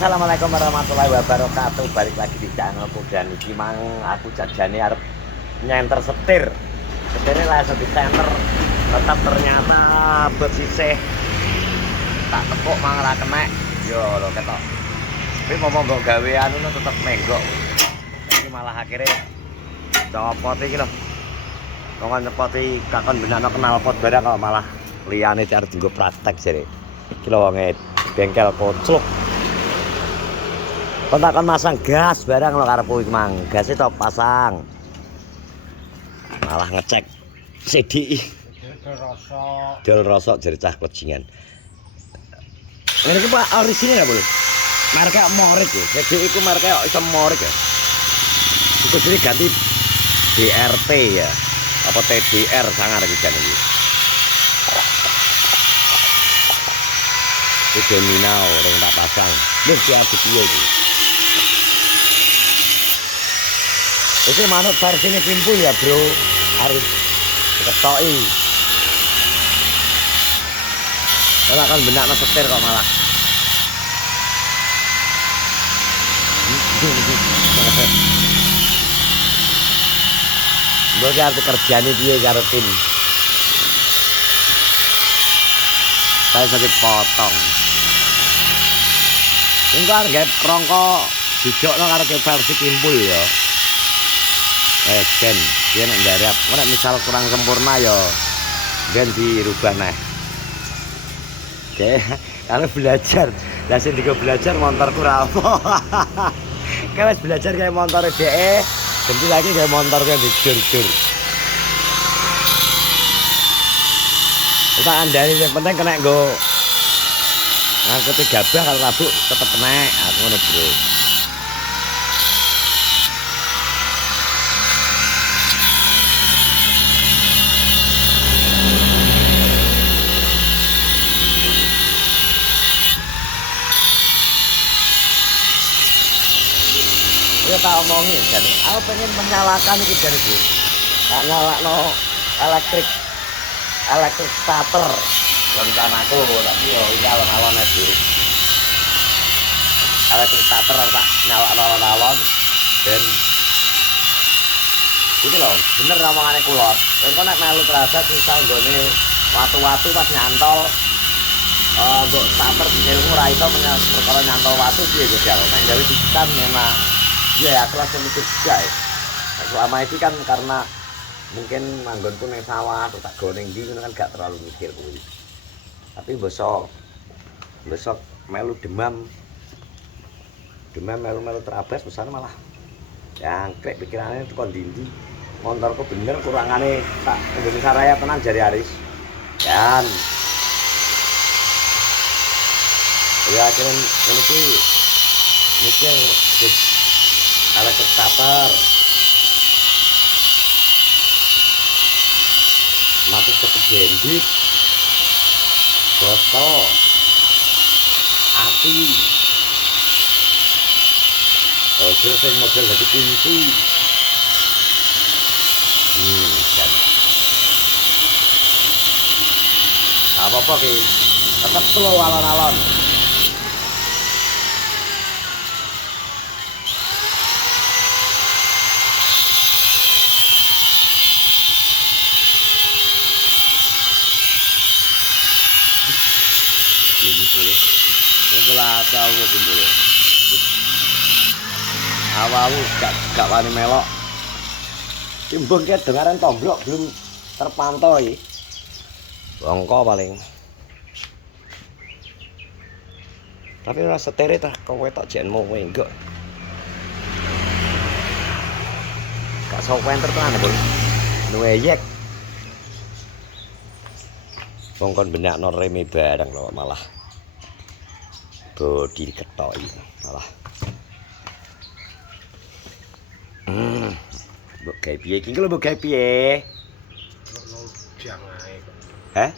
Assalamualaikum warahmatullahi wabarakatuh. Balik lagi di channelku dan iki mang aku jajane arep nyenter setir. Setirnya langsung di center. Tetap ternyata bersisih. Tak tepuk mang ora kenek. Yo lho ketok. Tapi ngomong kok gawe anu tetep menggok. Iki malah akhirnya copot iki lho. Wong nyepoti kakon benakno knalpot barang kok malah liyane arep dienggo praktek jare. Iki lho wonge bengkel kocluk. Kon takon masang gas barang lo karepku iki mang. Gas itu pasang. Malah ngecek CDI. Dol rosok jare cah klejingan. Ini iki Pak orisinil ya, Bro. Merek Morik ya. CDI ku merek iso Morik ya. Iku jadi ganti DRT ya. Apa TDR sangar iki jan iki. Iki Dominau orang tak pasang. Wis siap piye iki. Itu manut versinya Kimpul ya bro, harus diketoki. Kalau akan benak setir kok malah. Gue harus kerjaan dia karo tim. Saya sakit potong. Ini kan harga rongko dijokno karo versi Kimpul ya. Gen dia nek garap ora misal kurang sempurna ya gen dirubah neh. Oke, kalau belajar lah sing digo belajar motorku ra apa. Kalau belajar kayak motor DE ganti lagi kayak motor kayak dijur-jur. Kita andani yang penting kena nggo ngangkut gabah kalau rabuk tetep kena aku ngono bro. Ya tak omongi jan. Aku pengen menyalakan iki jan iki. Tak nyalakno elektrik starter rencanaku tapi yo iki alon-alon iki. Elektrik starter tak nyalakno alon-alon dan iki lho bener omongane kulot. Engko nek melu terasa susah nggone watu-watu pas nyantol mbok starter ilmu ora iso perkara nyantol watu piye jajal. Nek gawe pijitan memang ya kelas itu juga ya. Selama ini kan karena mungkin manggonku neng sawah atau tak goneng di kan gak terlalu mikir kuwi. Tapi besok melu demam melu terabas besar malah jangkrik pikirannya itu kondindi motorku bener kurangane tak Indonesia Raya tenan jari Aris dan ya akhirnya ini mikir elektrik starter masuk ke gendit botol api terus model dari pintu dan apa-apa ki tetap slow alon-alon. Tahu kumpul. Awal gak wani melok. Timbung ke dengaran tombrok belum terpantau iki. Bongko paling. Tapi ora setere ta kowe tok jenmu kowe enggak. Gak sok wenter tenan, Bro. Nuweyek. Wong kon benakno reme barang lho malah. Bodi diketoki malah. Mbok gawe piye iki lho mbok gawe piye? Jang ae. Heh?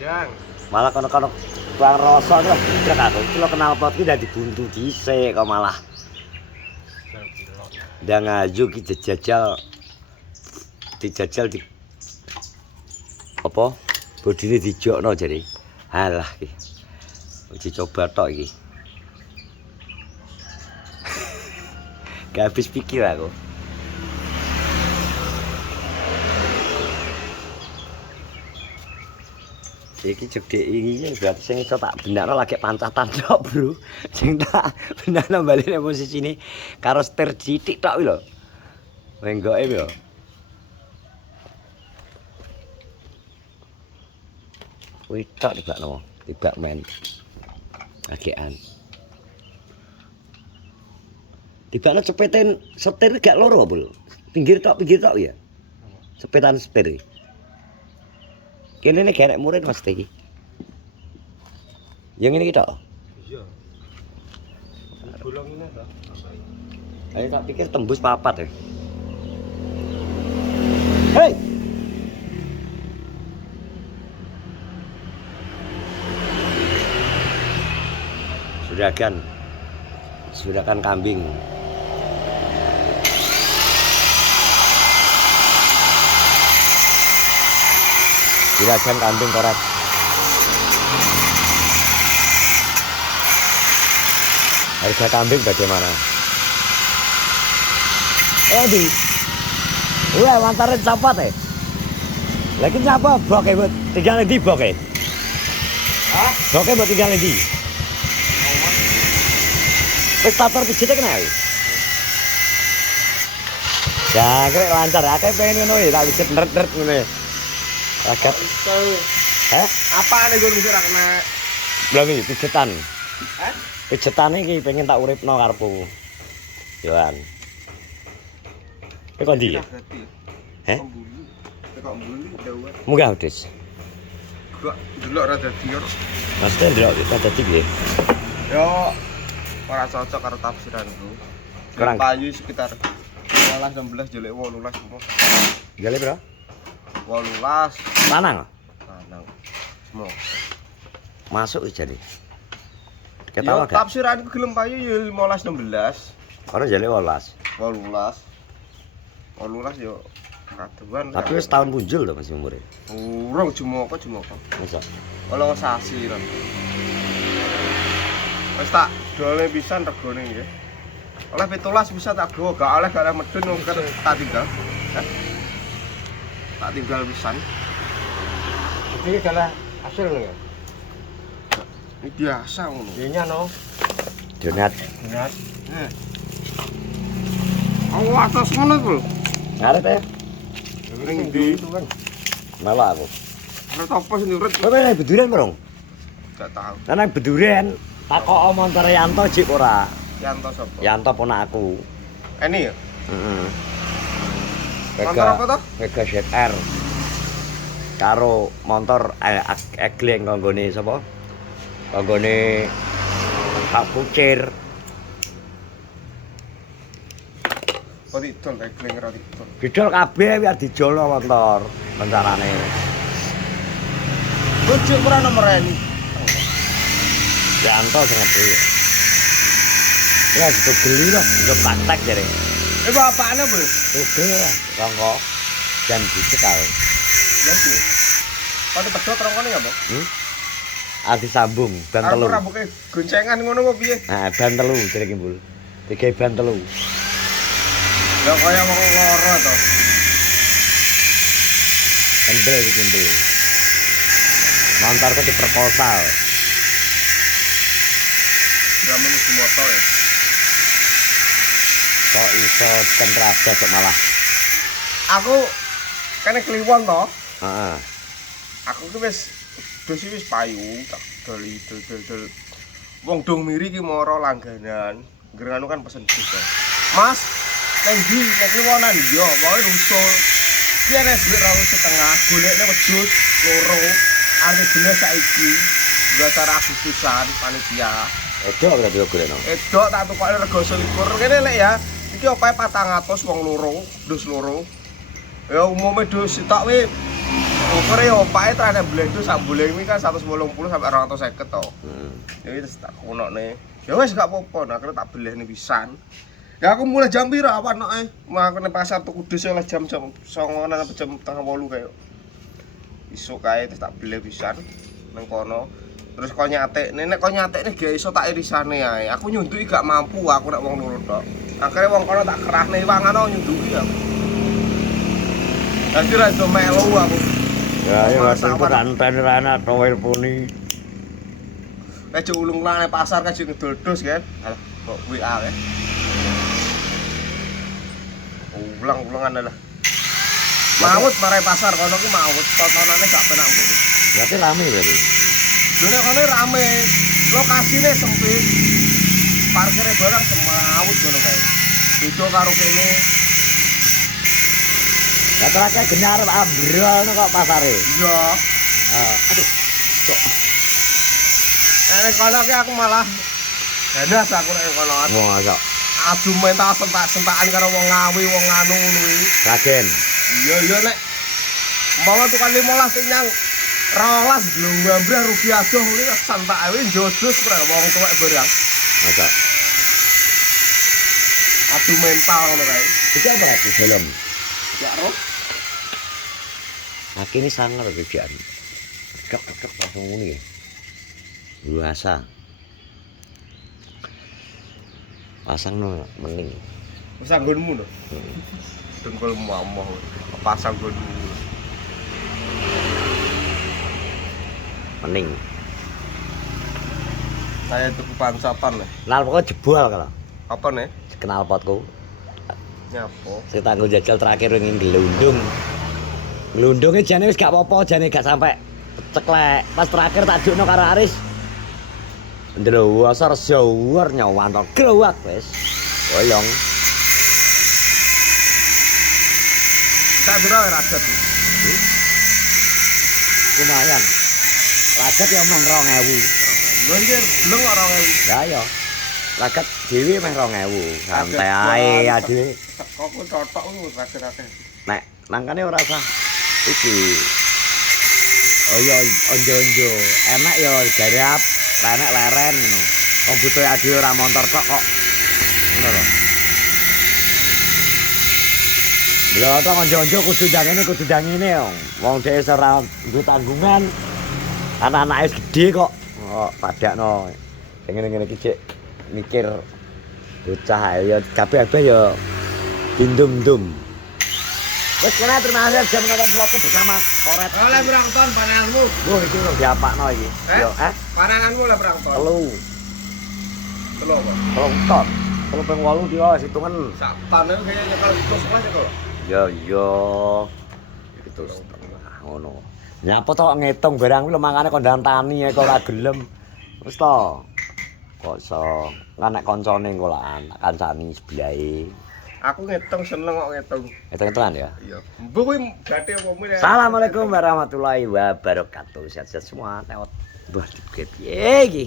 Jang. Malah kono-kono bang rasa iki lho brek aku. Iki lho knalpot iki ndak dibuntu dhisik kok malah. Ndang ngaju ki dijajal di apa? Bodine dijokno jare. Halah iki. Uji coba tok iki. Gak habis pikir aku. Iki gede iki berarti sing iso tak benakno lagi pancatan tok, Bro. Sing tak benakno bali ning posisine karo setir sithik tok lho. Menggoke yo. Kuwi tok tibakno, tibak men. Agean. Tibakno cepeten setir gak loro, Bro. Pinggir tok ya. Sepetan setir. Kene nek gerek murid Mas iki. Yang ini kita. Iya. Bolong ini toh. Ayo tak pikir tembus papat ya. Hei. Suragan kambing. Juragan kambing korek. Harga kambing bagaimana? Di. Wah, mantarin siapa teh? Lagi siapa? Boke buat tinggal di boke. Hah? Boke buat tinggal di. Wis tator pijite kena ya. Ya, kira lancar. Akeh pengen ngono ya, tak pijet neret-neret ngono ya. Agak. Hah? Apa nih gue bisa kena? Belum iki pijetan. Hah? Pijetan iki pengen tak uripno karepku. Yohan. Kok ndi ya? Heh? Kok mbuli dawa. Munggah Des. Kok delok rada dior. Maksudnya ndelok kita dadi piye? Yo ora cocok karo tafsiranku. Kurang. Payu sekitar 15 16 jelek 18 semua. Jale, Bro. 18 Lanang. lanang. Semua. Masuk jadi. Yo Ketawa gak? tafsiranku gelem payu yo 15 16. Ora jale 18. 18 yo kaduan. Tapi wis tahun punjul to Mas umure. urung jumoko. Masa? Kalau sasi kan. Wis tak dole pisan regane nggih. Oleh 17 bisa tak gawa, gak oleh gak medun wong tak tinggal. Tak tinggal pisan. Iki kalah hasil lho ya. Ini biasa ngono. Iya no. Donat. Ingat. Awas ngono, Bro. Ngarep ya? Ning ndi? Itu kan. Malah aku. Ora apa sing urut Kowe nang beduren, Bro? gak tahu. Nang beduren takok motor Yanto jik ora. Yanto sapa? Yanto ponakku. Ini ya. Heeh. Motor apa toh? Vega ZR. Karo motor egleng kanggone sapa? Kanggone Pak Kucir. Kok didol egleng ora didol. Bidol kabeh biar dijolo motor rencanane. Bujuk ora nomor ini. Yanto sing ngerti. Ya itu beli lah, itu praktek jadi. Iku apane, Bro? Oke lah, rongko dan dicekal. Lha iki. Kok pedhot rongkone ya, Bang? Adi sambung ban Aku telu. rambuke goncengan ngono kok piye? Nah, ban telu jadi kimbul. Tiga ban telu. Lah kaya wong loro to. Kendel iki kimbul. Montorku diperkosa. Drama musim motor ya. Kok iso tentrada kok malah. Aku kene kliwon to. Heeh. Aku ki wis payu tak dol. Wong dong miri ki moro langganan. Geranu kan pesen bis to. Mas, nang ndi nek kliwonan yo, wae rusul. Piye nek duit 2 setengah golekne wedhus loro. Arep bener saiki. Gua cara Agustusan panitia. Edo berarti yo golekno. Edok tak tukoke rego 21. Kene lek ya. Iki opae 400 wong loro, dus loro. Ya umume dus tok wi ukure opae trane blendus sak boleh iki kan 180 sampai 250 to. Ya wis tak kunokne. Ya wis gak apa-apa, nah akhirnya tak belehne pisan. Ya aku mulai jam pira awake aku nang pasar tuku dus oleh jam-jam 09.00 sampai jam 7:30 kayak. Isuk kae terus tak beleh pisan nang kono. Terus kok nyatekne nek kok nyatekne gak iso tak irisane ae. Aku nyuntuki gak mampu aku nek wong loro tok. Akhirnya wong kono tak kerahne iwangan nyunduki ya. Dadi ra iso melu aku. Ya ya Wong sing sawar. kanten rana tower puni. Cuk ulung nang pasar kan cuk ngedol-dos kan. Alah kok WA kan. Ulang-ulangan lah. Maut marai pasar kono ki maut, tontonane gak penak ngono. Berarti rame berarti. Dene kono rame. Lokasine sempit. Parkirnya barang semawut ngono kae. Beda karo kene. Ya terakhir genar ambrol kok pasare. Iya. Aduh. Cok. Nek kono ki aku malah ganas aku nek kono. Wong asok. Adu mental sentak-sentakan karo wong ngawi, wong anu ngono iki. Ragen. Iya nek umpama tukang 15 sing nyang 12 glombrah rugi adoh ngene santak ae njodus ora wong tuwek barang. Asok. Adu mental ngono kae. Iki apa rati film? Ya roh. Aki ini sangar kerjaan. Kek langsung ngene ya. Luasa. Pasang no mending. Wis anggonmu lho. Dengkul mamah pasang nggonmu. Mending. Saya tuku pancapan nih. Nal pokoknya jebol kalau. Apa nih? Kenal potku. Nyapo? Saya tanggung jajal terakhir ingin gelundung. Gelundungnya jane wis gak apa-apa, jane gak sampai ceklek. Pas terakhir tak dukno karo Aris. Ndelo asar jawar nyawan to growak wis. Goyong. Saya biro ragat. Lumayan. Ragat ya meh 2000. Lonjir, belum orang yang Ya ya. Ragat dhewe meh 2000. Santai ae ya dhewe. kok cocok lu ragat-ragat. Nek mangkane ora usah iki. Oh ya onjo-onjo. Enak ya garap, enak leren ngono. Wong butuh ade ora montor kok. Ngono lho. Lha to onjo-onjo kudu ndang ngene yo. Wong dhewe ora duwe tanggungan. Anak-anake gede kok. Kok padakno. Sing ngene-ngene iki cek mikir bocah ae ya kabeh-kabeh ya dindum-dum. Wes kena terima kasih sudah menonton vlogku bersama Koret. Oleh berang ton panenanmu. Wah iki lho diapakno iki. Yo, Panenanmu oleh berang ton. Telu. Telu apa? Telu ton. Telu ping 8 dia wis hitungan. Sak ton itu kayaknya nyekel terus mas ya kok. Ya iya. Itu ngono. Nyapa to ngitung barang kuwi lho mangane kondang tani kok ora gelem. Wis to. Kok iso kan nek kancane engko lah kancani sebelahe. Aku ngitung seneng kok ngitung. Hitung-hitungan ya. Iya. Mbok kuwi gate apa mene. Assalamualaikum warahmatullahi wabarakatuh. Sehat-sehat semua. Tewet. Mbah dipiye iki?